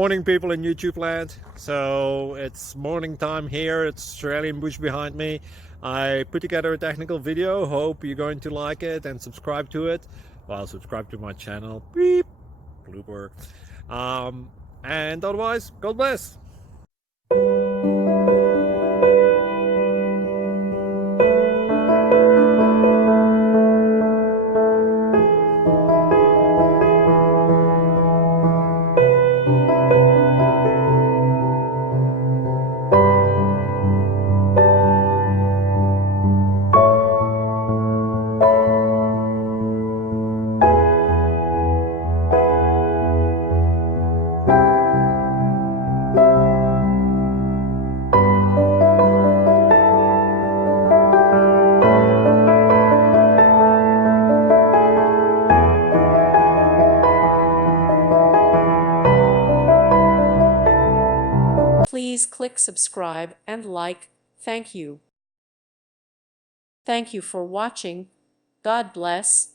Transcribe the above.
Morning, people in YouTube land. So it's morning time here. It's Australian bush behind me. I put together a technical video. Hope you're going to like it and subscribe to it. Well, subscribe to my channel. Beep. Blooper. And otherwise, God bless. Please click subscribe and like. Thank you. Thank you for watching. God bless.